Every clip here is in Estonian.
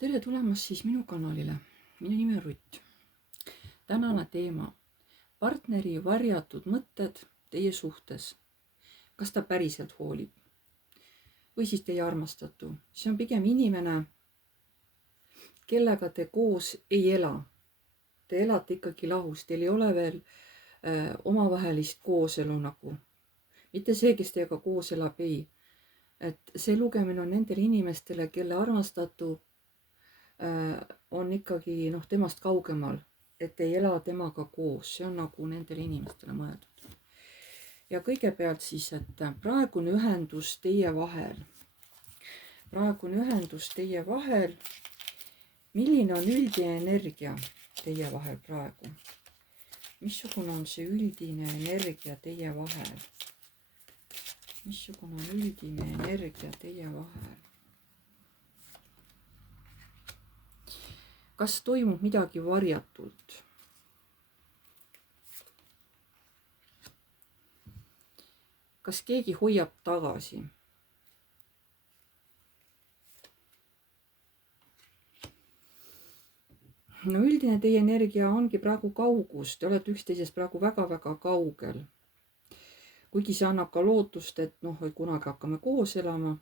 Tere tulemast siis minu kanalile. Minu nimi on Rutt. Tänane teema: partneri varjatud mõtted teie suhtes. Kas ta päriselt hoolib või siis teie armastatu? See on pigem inimene, kellega te koos ei ela. Te elate ikkagi lahus, teil ei ole veel omavahelist kooselu nagu. Mitte see, kes teiega koos elab, ei. Et see lugemine on nendele inimestele, kelle armastatu on ikkagi temast kaugemal, et ei ela temaga koos. See on nagu nendele inimestele mõeldud. Ja kõigepealt siis, et praegune ühendus teie vahel. Milline on üldine energia teie vahel praegu? Missugune on see üldine energia teie vahel? Missugune on üldine energia teie vahel? Kas toimub midagi varjatult? Kas keegi hoiab tagasi? No üldine teie energia ongi praegu kaugus. Te olete üksteisest praegu väga-väga kaugel. Kuigi see annab ka lootust, et kunagi hakkame koos elama.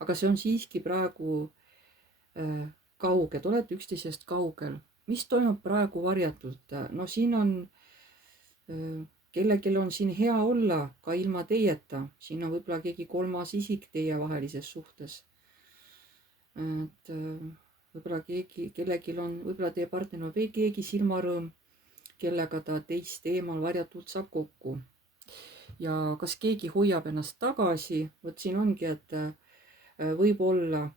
Aga see on siiski praegu kauge, te olete üksteisest kaugel. Mis toimub praegu varjatult? No siin on, kellelgi on siin hea olla ka ilma teieta. Siin on võib-olla keegi kolmas isik teie vahelises suhtes. Et võib-olla kellelgi on, võib-olla teie partner on või keegi silmarõõm, kellega ta teist eemal varjatult saab kokku. Ja kas keegi hoiab ennast tagasi? Vot siin ongi, et võib-olla,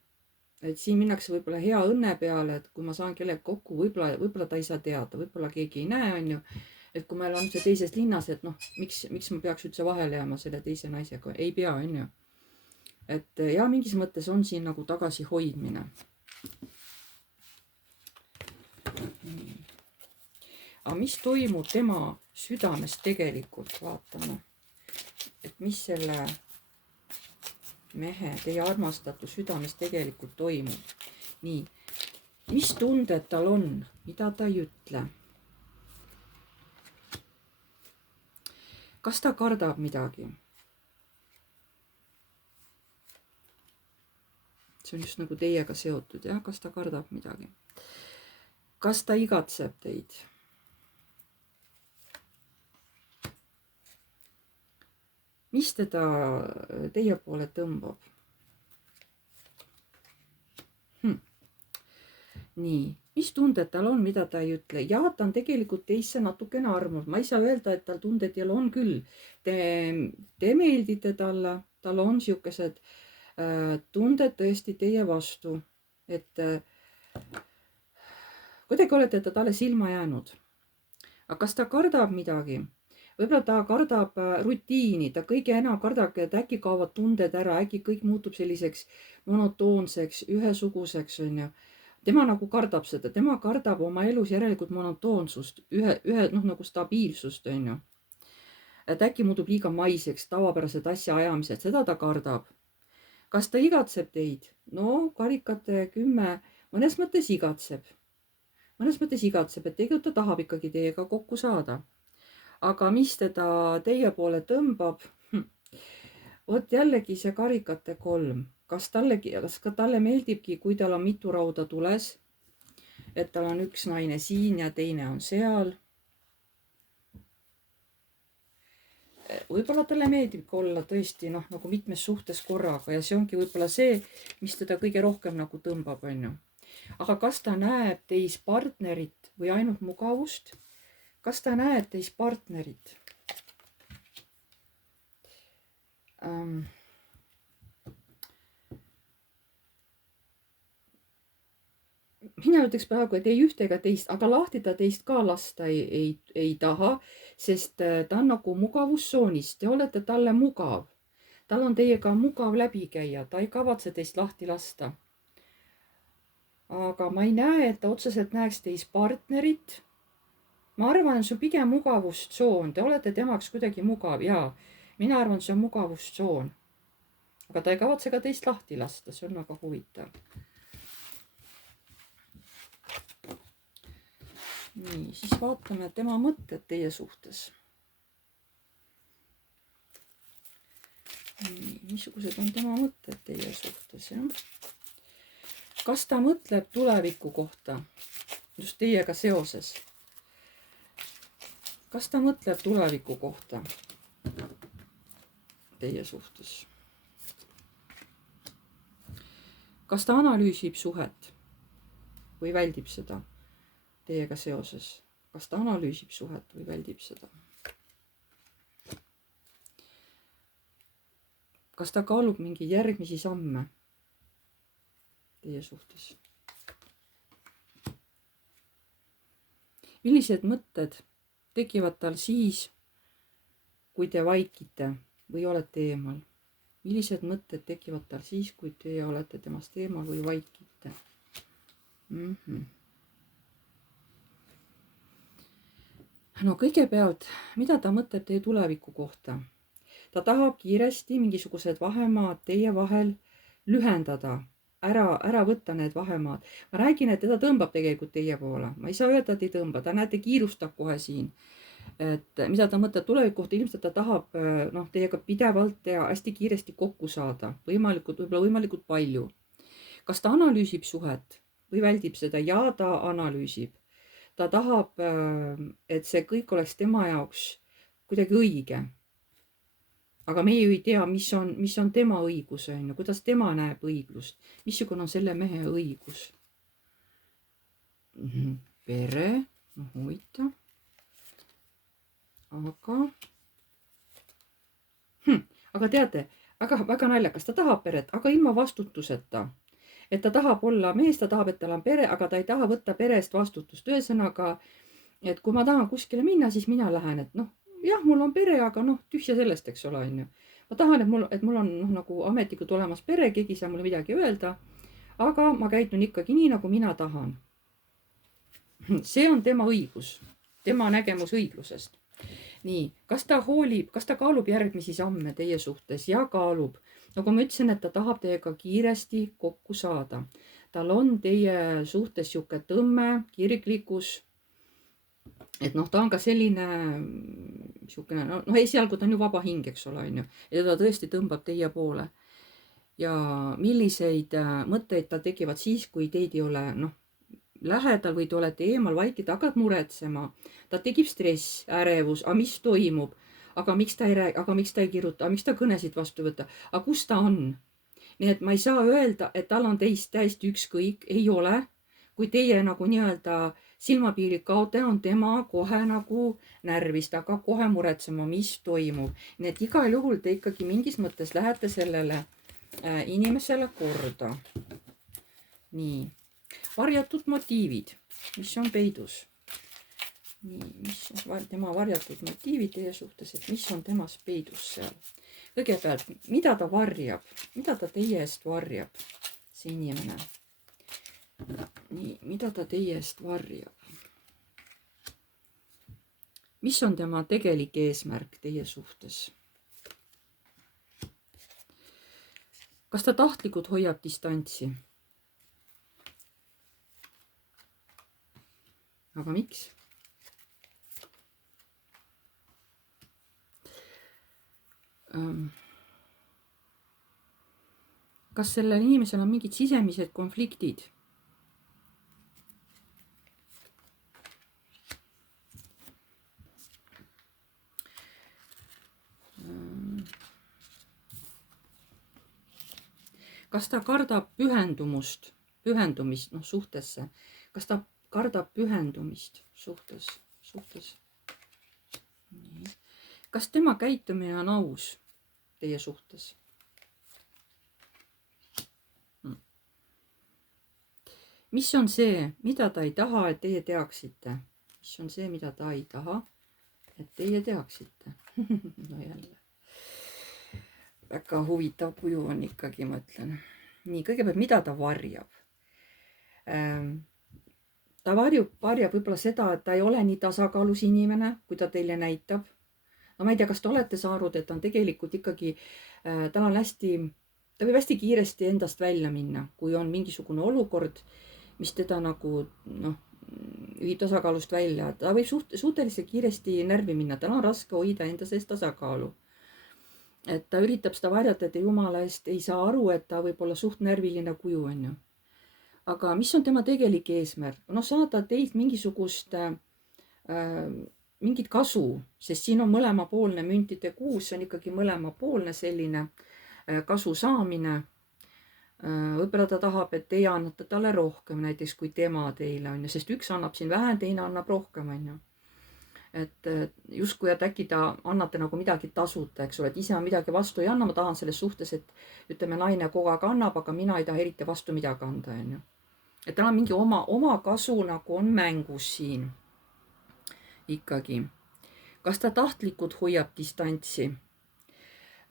et siin minnakse võib-olla hea õnne peale, et kui ma saan kellega kokku, võib-olla ta ei saa teada, võib-olla keegi ei näe, on ju. Et kui meil on see teises linnas, et miks ma peaks üldse vahele jääma selle teise naisega? Ei pea, on ju. Et ja mingis mõttes on siin nagu tagasi hoidmine. Aga mis toimub tema südames tegelikult? Vaatame, et mis selle mehe, teie armastatu südames tegelikult toimub. Nii, mis tunded tal on, mida ta ei ütle? Kas ta kardab midagi? See on just nagu teiega seotud, jah? Kas ta kardab midagi? Kas ta igatseb teid? Mis teda teie poole tõmbab? Nii, mis tunded tal on, mida ta ei ütle? Ja ta on tegelikult teisse natukene armunud. Ma ei saa öelda, et tal tunded ei ole, on küll. Te meeldite talle, tal on siukesed tunded tõesti teie vastu. Et kuidagi olete ta talle silma jäänud. Aga kas ta kardab midagi? Võib-olla ta kardab rutiini, ta kõige enam kardabki, et äkki kaovad tunded ära, äkki kõik muutub selliseks monotoonseks, ühesuguseks, on ju. Tema nagu kardab seda, tema kardab oma elus järelikult monotoonsust, nagu stabiilsust, on ju. Et äkki muutub liiga maiseks, tavapärased asja ajamised, seda ta kardab. Kas ta igatseb teid? No karikate 10 mõnes mõttes igatseb. Mõnes mõttes igatseb, et tegelikult ta tahab ikkagi teiega kokku saada. Aga mis teda teie poole tõmbab? Vot jällegi see karikate 3. Kas ka talle meeldibki, kui tal on mitu rauda tules? Et tal on üks naine siin ja teine on seal. Võib-olla talle meeldibki olla tõesti nagu mitmes suhtes korraga ja see ongi võib-olla see, mis teda kõige rohkem nagu tõmbab, on ju. Aga kas ta näeb teis partnerit või ainult mugavust? Kas ta näeb teis partnerit? Mina ütleks praegu, et ei ühte ega teist, aga lahti ta teist ka lasta ei taha, sest ta on nagu mugavustsoonis. Te olete talle mugav. Tal on teiega mugav läbi käia, ta ei kavatse teist lahti lasta. Aga ma ei näe, et ta otseselt näeks teis partnerit. Ma arvan, et see on pigem mugavustsoon. Te olete temaks kuidagi mugav, jaa. Mina arvan, et see on mugavustsoon. Aga ta ei kavatse ka teist lahti lasta, see on väga huvitav. nii, siis vaatame tema mõtted teie suhtes. Nii, missugused on tema mõtted teie suhtes, jah? Kas ta mõtleb tuleviku kohta just teiega seoses? Kas ta mõtleb tuleviku kohta teie suhtes? Kas ta analüüsib suhet või väldib seda teiega seoses? Kas ta analüüsib suhet või väldib seda? Kas ta kaalub mingi järgmisi samme teie suhtes? Millised mõtted tekivad tal siis, kui te vaikite või olete eemal? Millised mõtted tekivad tal siis, kui teie olete temast eemal või vaikite? No kõigepealt, mida ta mõtleb teie tuleviku kohta? Ta tahab kiiresti mingisugused vahemaad teie vahel lühendada, ära võtta need vahemaad. Ma räägin, et teda tõmbab tegelikult teie poole. Ma ei saa öelda, et ei tõmba. Ta näete, kiirustab kohe siin. Et mida ta mõtleb tuleviku kohta, ilmselt ta tahab teiega pidevalt ja hästi kiiresti kokku saada. Võib-olla võimalikult palju. Kas ta analüüsib suhet või väldib seda? Ja ta analüüsib. Ta tahab, et see kõik oleks tema jaoks kuidagi õige. Aga meie ju ei tea, mis on tema õigus, kuidas tema näeb õiglust, missugune on selle mehe õigus. Pere, huvitav. Aga teate, väga naljakas, ta tahab peret, aga ilma vastutuseta. Et ta tahab olla mees, ta tahab, et tal on pere, aga ta ei taha võtta pere eest vastutust. Ühesõnaga, et kui ma tahan kuskile minna, siis mina lähen, et jah, mul on pere, aga tühja sellest, eks ole, on ju. Ma tahan, et mul on nagu ametlikult olemas pere, keegi ei saa mulle midagi öelda, aga ma käitun ikkagi nii, nagu mina tahan. See on tema õigus, tema nägemus õiglusest. Nii, kas ta kaalub järgmisi samme teie suhtes? Ja kaalub. Nagu ma ütlesin, et ta tahab teiega kiiresti kokku saada. Tal on teie suhtes siuke tõmme, kirglikkus. Et ta on ka selline, esialgu ta on ju vaba hing, eks ole, on ju. Ja ta tõesti tõmbab teie poole. Ja milliseid mõtteid tal tekivad siis, kui teid ei ole lähedal või te olete eemal, vaikid, hakkad muretsema. Ta tekib stress, ärevus, aga mis toimub? Aga miks ta ei räägi, aga miks ta ei kirjuta, miks ta kõnesid vastu võtta? Aga kus ta on? Nii et ma ei saa öelda, et tal on teist täiesti ükskõik, ei ole. Kui teie nagu nii-öelda silmapiirid kaote, on tema kohe nagu närvist, aga kohe muretsema, mis toimub. Nii et igal juhul te ikkagi mingis mõttes lähete sellele inimesele korda. Nii. Varjatud motiivid, mis on peidus? Nii, mis on tema varjatud motiivid teie suhtes, et mis on temas peidus seal? Kõigepealt, mida ta varjab? Mida ta teie eest varjab, see inimene? Nii, mida ta teie eest varjab? Mis on tema tegelik eesmärk teie suhtes? Kas ta tahtlikult hoiab distantsi? Aga miks? Kas sellel inimesel on mingid sisemised konfliktid? Kas ta kardab pühendumist suhtesse? Kas ta kardab pühendumist suhtes? Nii. Kas tema käitumine on aus teie suhtes? Mis on see, mida ta ei taha, et teie teaksite? Mis on see, mida ta ei taha, et teie teaksite? No jälle. Väga huvitav kuju on ikkagi, ma ütlen. Nii, kõigepealt, mida ta varjab? Ta varjab võib-olla seda, et ta ei ole nii tasakaalus inimene, kui ta teile näitab. No ma ei tea, kas te olete saanud, et ta on tegelikult ikkagi, ta võib hästi kiiresti endast välja minna, kui on mingisugune olukord, mis teda nagu viib tasakaalust välja, ta võib suhteliselt kiiresti närvi minna, tal on raske hoida enda sees tasakaalu. Et ta üritab seda varjata, et jumala eest ei saa aru, et ta võib olla suht närviline kuju, on ju. Aga mis on tema tegelik eesmärk? No saada teilt mingisugust mingit kasu, sest siin on mõlemapoolne müntide kuus, see on ikkagi mõlemapoolne selline kasu saamine. Võib-olla ta tahab, et teie annate talle rohkem, näiteks kui tema teile, on ju, sest üks annab siin vähe, teine annab rohkem, on ju. Et justkui, et äkki ta annate nagu midagi tasuta, eks ole, et ise midagi vastu ei anna, ma tahan selles suhtes, et ütleme, naine kogu aeg annab, aga mina ei taha eriti vastu midagi anda, on ju. Et tal on mingi oma kasu nagu on mängus siin ikkagi. Kas ta tahtlikult hoiab distantsi?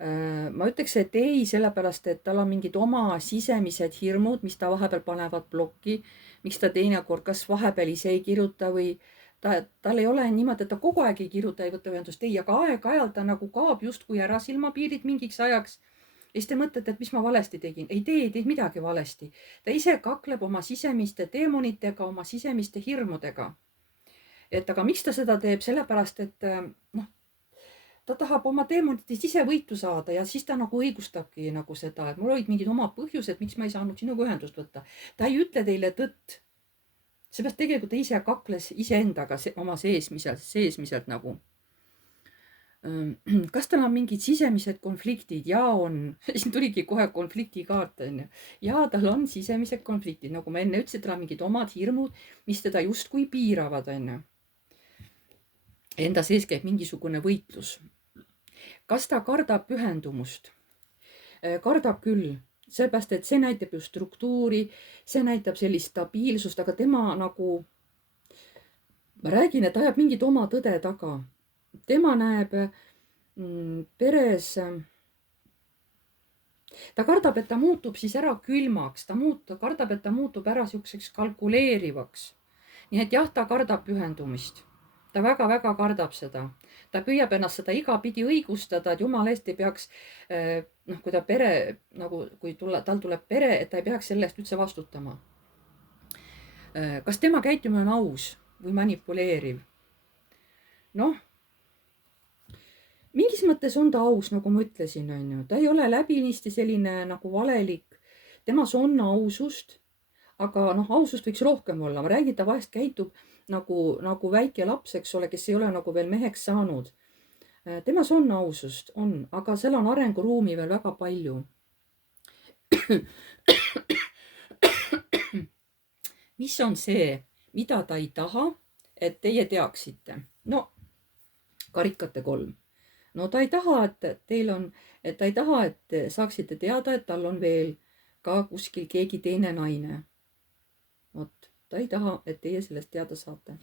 Ma ütleks, et ei, sellepärast, et tal on mingid oma sisemised hirmud, mis ta vahepeal panevad blokki, miks ta teinekord kas vahepeal ise ei kirjuta või tal ei ole niimoodi, et ta kogu aeg ei kirjuta, ei võta ühendust, ei, aga aeg-ajalt ta nagu kaob justkui ära silmapiirid mingiks ajaks. Ja siis te mõtlete, et mis ma valesti tegin. Ei tee midagi valesti. Ta ise kakleb oma sisemiste teemonitega, oma sisemiste hirmudega. Et aga miks ta seda teeb? Sellepärast, et ta tahab oma teemonitest ise võitu saada ja siis ta nagu õigustabki nagu seda, et mul olid mingid omad põhjused, miks ma ei saanud sinuga ühendust võtta. Ta ei ütle teile tõtt. Seepärast tegelikult ta ise kakles iseendaga oma seesmiselt nagu. Kas tal on mingid sisemised konfliktid? Ja on. Siin tuligi kohe konflikti kaart, on ju. Ja tal on sisemised konfliktid. Nagu ma enne ütlesin, tal on mingid omad hirmud, mis teda justkui piiravad, on ju. Enda sees käib mingisugune võitlus. Kas ta kardab pühendumust? Kardab küll. Sellepärast, et see näitab ju struktuuri, see näitab sellist stabiilsust, aga tema nagu, ma räägin, et ajab mingit oma tõde taga. Tema näeb peres, ta kardab, et ta muutub siis ära külmaks, ta kardab, et ta muutub ära siukseks kalkuleerivaks. Nii et jah, ta kardab pühendumist. Ta väga-väga kardab seda. Ta püüab ennast seda igapidi õigustada, et jumala eest ei peaks, kui ta pere, nagu kui tal tuleb pere, et ta ei peaks selle eest üldse vastutama. Kas tema käitumine on aus või manipuleeriv? Noh, mingis mõttes on ta aus, nagu ma ütlesin, on ju. Ta ei ole läbinisti selline nagu valelik. Temas on ausust, aga ausust võiks rohkem olla. Ma räägin, ta vahest käitub nagu väike laps, eks ole, kes ei ole nagu veel meheks saanud. Temas on ausust, on, aga seal on arenguruumi veel väga palju. Mis on see, mida ta ei taha, et teie teaksite? No, karikate 3. No ta ei taha, et teil on, et ta ei taha, et saaksite teada, et tal on veel ka kuskil keegi teine naine. Vot, ta ei taha, et teie sellest teada saate.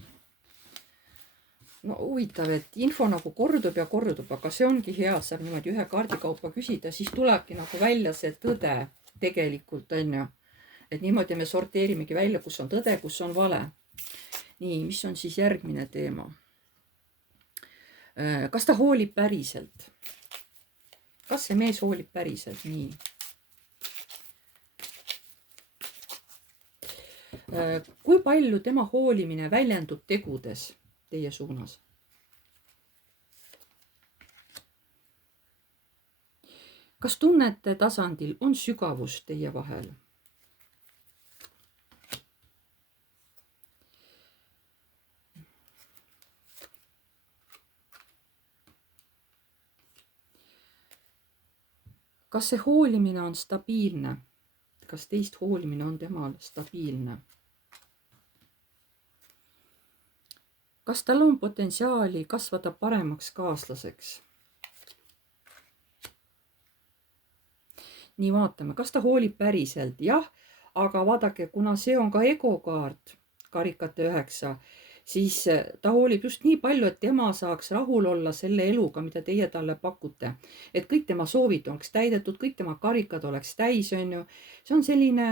No huvitav, et info nagu kordub ja kordub, aga see ongi hea, saab niimoodi ühe kaardi kaupa küsida, siis tulebki nagu välja see tõde tegelikult, on ju. Et niimoodi me sorteerimegi välja, kus on tõde, kus on vale. Nii, mis on siis järgmine teema? Kas ta hoolib päriselt? Kas see mees hoolib päriselt? Nii. Kui palju tema hoolimine väljendub tegudes teie suunas? Kas tunnete tasandil on sügavus teie vahel? Kas see hoolimine on stabiilne? Kas teist hoolimine on temal stabiilne? Kas tal on potentsiaali kasvada paremaks kaaslaseks? Nii, vaatame, kas ta hoolib päriselt? Jah, aga vaadake, kuna see on ka egokaart, karikate 9, siis ta hoolib just nii palju, et tema saaks rahul olla selle eluga, mida teie talle pakute. Et kõik tema soovid oleks täidetud, kõik tema karikad oleks täis, on ju. See on selline,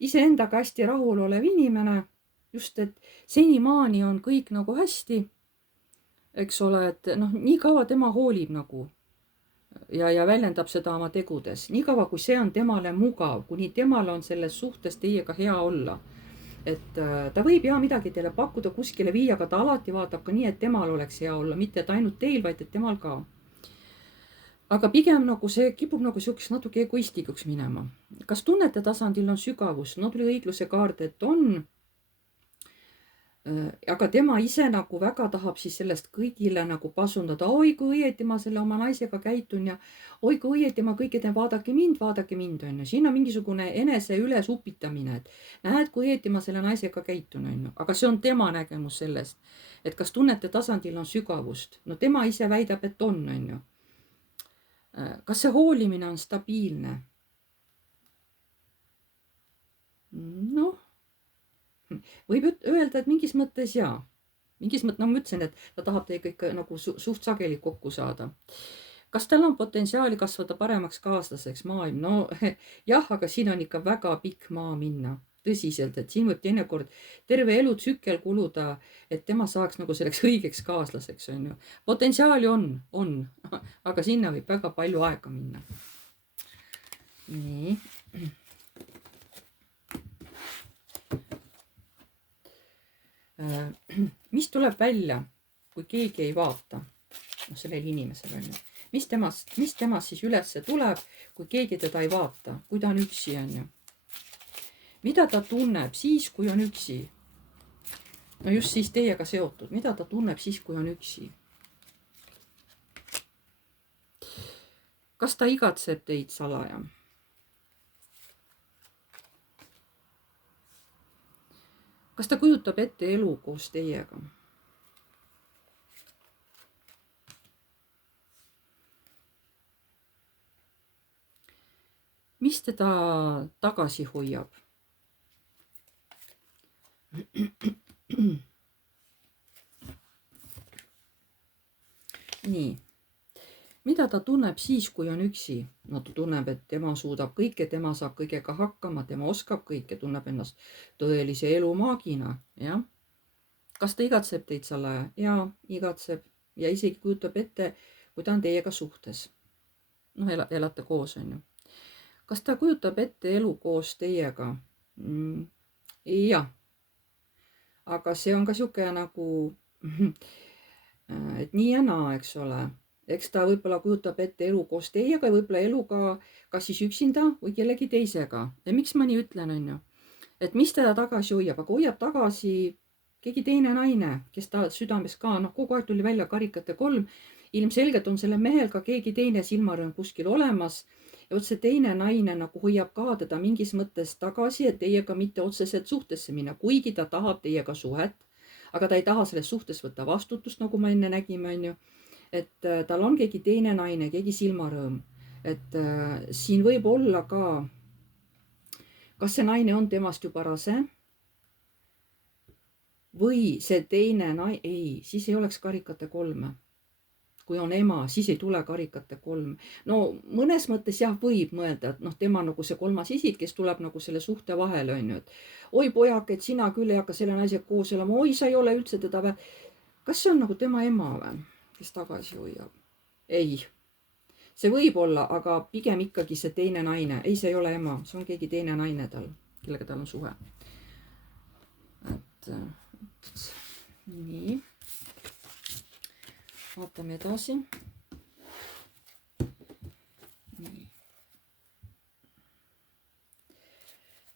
iseendaga hästi rahul olev inimene. Just, et senimaani on kõik nagu hästi, eks ole, et nii kaua tema hoolib nagu ja väljendab seda oma tegudes. Nii kaua, kui see on temale mugav, kuni temal on selles suhtes teiega hea olla. et ta võib midagi teile pakkuda, kuskile viia, aga ta alati vaatab ka nii, et temal oleks hea olla, mitte et ainult teil, vaid et temal ka. Aga pigem nagu see kipub nagu siukest natuke egoistlikuks minema. Kas tunnete tasandil on sügavust? No tuli õigluse kaart, et on. Aga tema ise nagu väga tahab siis sellest kõigile nagu pasundada. Oi, kui õieti ma selle oma naisega käitun ja oi, kui õieti ma kõike teen, vaadake mind, on ju. Siin on mingisugune enese üles upitamine, et näed, kui õieti ma selle naisega käitun, on ju. Aga see on tema nägemus sellest, et kas tunnete tasandil on sügavust. No tema ise väidab, et on ju. Kas see hoolimine on stabiilne? Noh, võib öelda, et mingis mõttes jaa. Mingis mõttes, nagu ma ütlesin, et ta tahab teiega ikka nagu suht sageli kokku saada. Kas tal on potentsiaali kasvada paremaks kaaslaseks maailm? No jah, aga siin on ikka väga pikk maa minna. Tõsiselt, et siin võib teinekord terve elutsükkel kuluda, et tema saaks nagu selleks õigeks kaaslaseks, on ju. Potentsiaali on, aga sinna võib väga palju aega minna. Nii. Mis tuleb välja, kui keegi ei vaata? No sellel inimesel on ju. Mis temast siis ülesse tuleb, kui keegi teda ei vaata, kui ta on üksi, on ju. Mida ta tunneb siis, kui on üksi? No just siis teiega seotud. Mida ta tunneb siis, kui on üksi? Kas ta igatseb teid salaja? Kas ta kujutab ette elu koos teiega? Mis teda tagasi hoiab? Nii. Mida ta tunneb siis, kui on üksi? No ta tunneb, et tema suudab kõike, tema saab kõigega hakkama, tema oskab kõike, tunneb ennast tõelise elumaagina, jah. Kas ta igatseb teid salaja? Jaa, igatseb ja isegi kujutab ette, kui ta on teiega suhtes. No elate koos, on ju. Kas ta kujutab ette elu koos teiega? Jah. Aga see on ka siuke nagu, et nii ja naa, eks ole. Eks ta võib-olla kujutab ette elu koos teiega ja võib-olla elu kas siis üksinda või kellegi teisega. Ja miks ma nii ütlen, on ju? Et mis teda tagasi hoiab? Aga hoiab tagasi keegi teine naine, kes ta südames ka, kogu aeg tuli välja karikate 3. Ilmselgelt on selle mehel ka keegi teine silmarõõm kuskil olemas. Ja vot see teine naine nagu hoiab ka teda mingis mõttes tagasi, et teiega mitte otseselt suhtesse minna, kuigi ta tahab teiega suhet, aga ta ei taha selles suhtes võtta vastutust, nagu ma enne nägime, on ju. Et tal on keegi teine naine, keegi silmarõõm. Et siin võib olla ka, kas see naine on temast juba rase? Või see teine naine, ei, siis ei oleks karikate 3. Kui on ema, siis ei tule karikate 3. No mõnes mõttes jah, võib mõelda, et tema nagu see 3. isik, kes tuleb nagu selle suhte vahele, on ju. Oi pojak, et sina küll ei hakka selle naisega koos olema, oi sa ei ole üldse teda või. Kas see on nagu tema ema või, kes tagasi hoiab? Ei. See võib olla, aga pigem ikkagi see teine naine. Ei, see ei ole ema, see on keegi teine naine tal, kellega tal on suhe. Et nii. Vaatame edasi. Nii.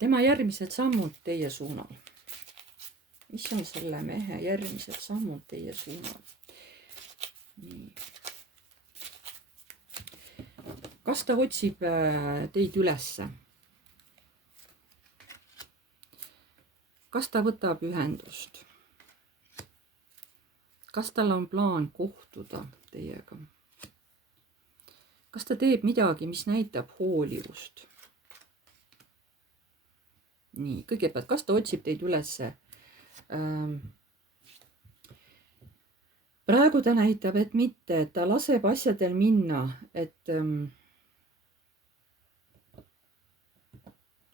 Tema järgmised sammud teie suunal. Mis on selle mehe järgmised sammud teie suunal? Nii. Kas ta otsib teid ülesse? Kas ta võtab ühendust? Kas tal on plaan kohtuda teiega? Kas ta teeb midagi, mis näitab hoolivust? Nii, kõigepealt, kas ta otsib teid ülesse? Praegu ta näitab, et mitte, et ta laseb asjadel minna, et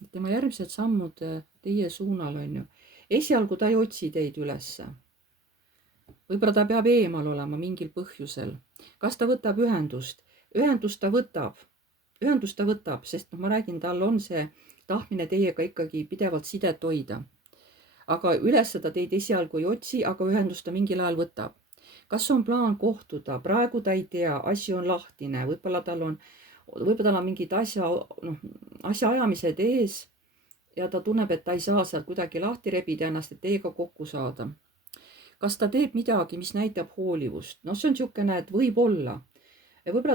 tema järgmised sammud teie suunal on ju. Esialgu ta ei otsi teid ülesse. Võib-olla ta peab eemal olema mingil põhjusel. Kas ta võtab ühendust? Ühendust ta võtab, sest ma räägin, tal on see tahtmine teiega ikkagi pidevalt sidet hoida. aga üles ta teid esialgu ei otsi, aga ühendust ta mingil ajal võtab. kas on plaan kohtuda, praegu ta ei tea, asi on lahtine, võib-olla tal on mingid asjaajamised ees ja ta tunneb, et ta ei saa sealt kuidagi lahti rebida ennast, et teiega kokku saada. kas ta teeb midagi, mis näitab hoolivust? noh, see on niisugune, et võib-olla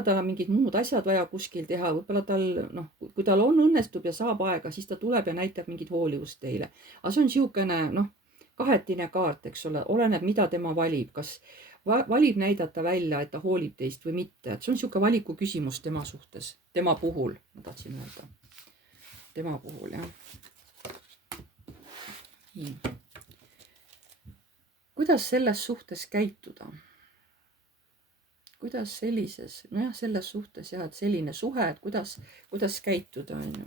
tal on mingid muud asjad vaja kuskil teha, võib-olla tal, noh, kui tal õnnestub ja saab aega, siis ta tuleb ja näitab mingit hoolivust teile. aga see on niisugune, noh, kahetine kaart, eks ole, oleneb, mida tema valib, kas valib näidata välja, et ta hoolib teist või mitte, et see on niisugune valiku küsimus tema suhtes, tema puhul, ma tahtsin öelda, tema puhul, jah. Nii. kuidas selles suhtes käituda? kuidas sellises, nojah, selles suhtes jah, et selline suhe, et kuidas käituda, on ju.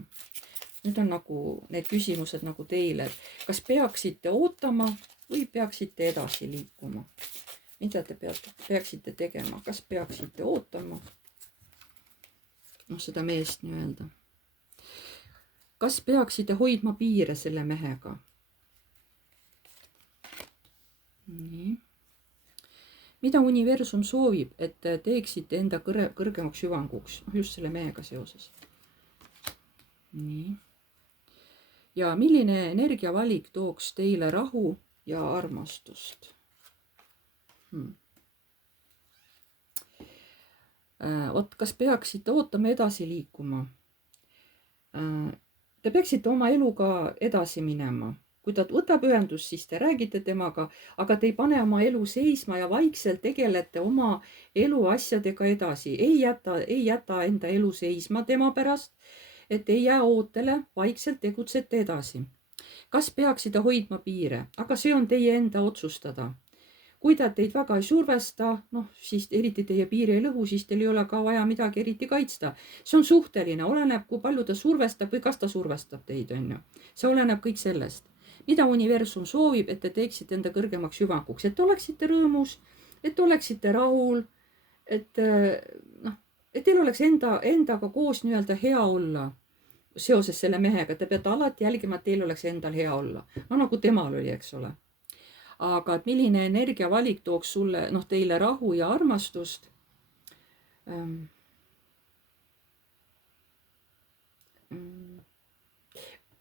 Nüüd on nagu need küsimused nagu teile, et kas peaksite ootama või peaksite edasi liikuma? Mida te peaksite tegema? Kas peaksite ootama? noh, seda meest nii-öelda. kas peaksite hoidma piire selle mehega? nii. mida universum soovib, et teeksite enda kõrgemaks hüvanguks, just selle mehega seoses? nii. ja milline energiavalik tooks teile rahu ja armastust? Vot, kas peaksite ootama, edasi liikuma? Te peaksite oma eluga edasi minema. kui ta võtab ühendust, siis te räägite temaga, aga te ei pane oma elu seisma ja vaikselt tegelete oma elu asjadega edasi. ei jäta enda elu seisma tema pärast, et ei jää ootele, vaikselt tegutsete edasi. kas peaksite hoidma piire? aga see on teie enda otsustada. kui ta teid väga ei survesta, noh, siis eriti teie piiri ei lõhu, siis teil ei ole ka vaja midagi eriti kaitsta. see on suhteline, oleneb, kui palju ta survestab või kas ta survestab teid, on ju. see oleneb kõik sellest. mida universum soovib, et te teeksite enda kõrgemaks hüvanguks, et oleksite rõõmus, et oleksite rahul, et noh, et teil oleks endaga koos nii-öelda hea olla seoses selle mehega. Te peate alati jälgima, et teil oleks endal hea olla. no nagu temal oli, eks ole. aga et milline energiavalik tooks sulle, noh, teile rahu ja armastust?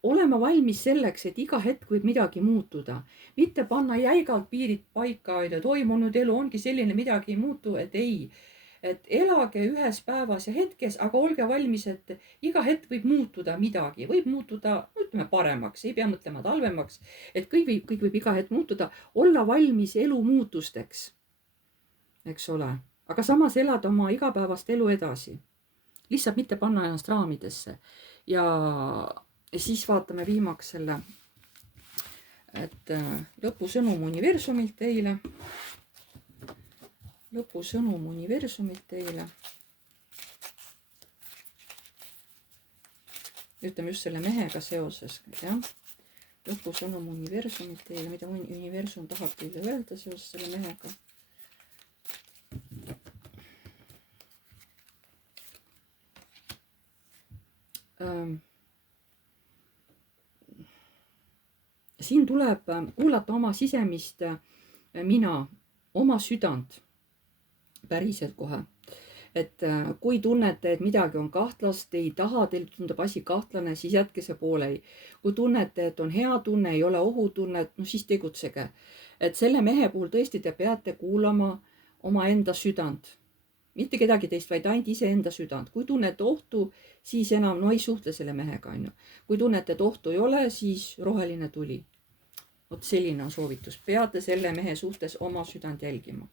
olema valmis selleks, et iga hetk võib midagi muutuda, mitte panna jäigalt piirid paika, et oi, mul nüüd elu ongi selline, midagi ei muutu, et ei. et elage ühes päevas ja hetkes, aga olge valmis, et iga hetk võib muutuda midagi, võib muutuda, ütleme, paremaks, ei pea mõtlema halvemaks, et kõik võib iga hetk muutuda, olla valmis elu muutusteks, eks ole, aga samas elada oma igapäevast elu edasi, lihtsalt mitte panna ennast raamidesse. ja siis vaatame viimaks selle, et lõpusõnum universumilt teile. lõpusõnum universumilt teile. ütleme just selle mehega seoses, jah. lõpusõnum universumilt teile, mida universum tahab teile öelda seoses selle mehega. siin tuleb kuulata oma sisemist mina, oma südant, päriselt kohe. et kui tunnete, et midagi on kahtlast, ei taha, teil tundub asi kahtlane, siis jätke see pooleli. kui tunnete, et on hea tunne, ei ole ohutunnet, no siis tegutsege. et selle mehe puhul tõesti te peate kuulama omaenda südant. mitte kedagi teist, vaid ainult iseenda südant. kui tunnete ohtu, siis enam, no ei suhtle selle mehega, on ju. kui tunnete, et ohtu ei ole, siis roheline tuli. vot selline on soovitus. peate selle mehe suhtes oma südant jälgima.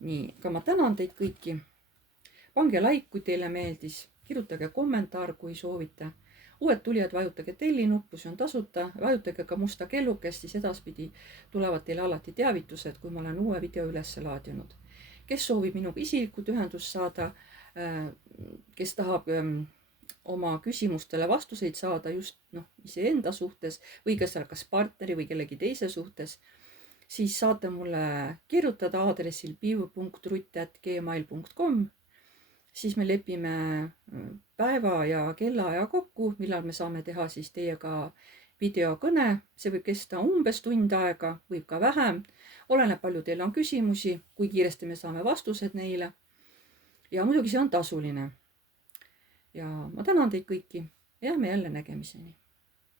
nii, aga ma tänan teid kõiki. pange like, kui teile meeldis. kirjutage kommentaar, kui soovite. uued tulijad, vajutage telli nuppu, see on tasuta. vajutage ka musta kellukest, siis edaspidi tulevad teile alati teavitused, kui ma olen uue video üles laadinud. kes soovib minuga isiklikult ühendust saada, kes tahab oma küsimustele vastuseid saada just iseenda suhtes või kas partneri või kellegi teise suhtes, siis saate mulle kirjutada aadressil piiv.rutt@gmail.com. siis me lepime päeva ja kellaaja kokku, millal me saame teha siis teiega videokõne, see võib kesta umbes tund aega, võib ka vähem, oleneb, palju teil on küsimusi, kui kiiresti me saame vastused neile. Ja muidugi see on tasuline. Ja ma tänan teid kõiki ja jääme jälle nägemiseni.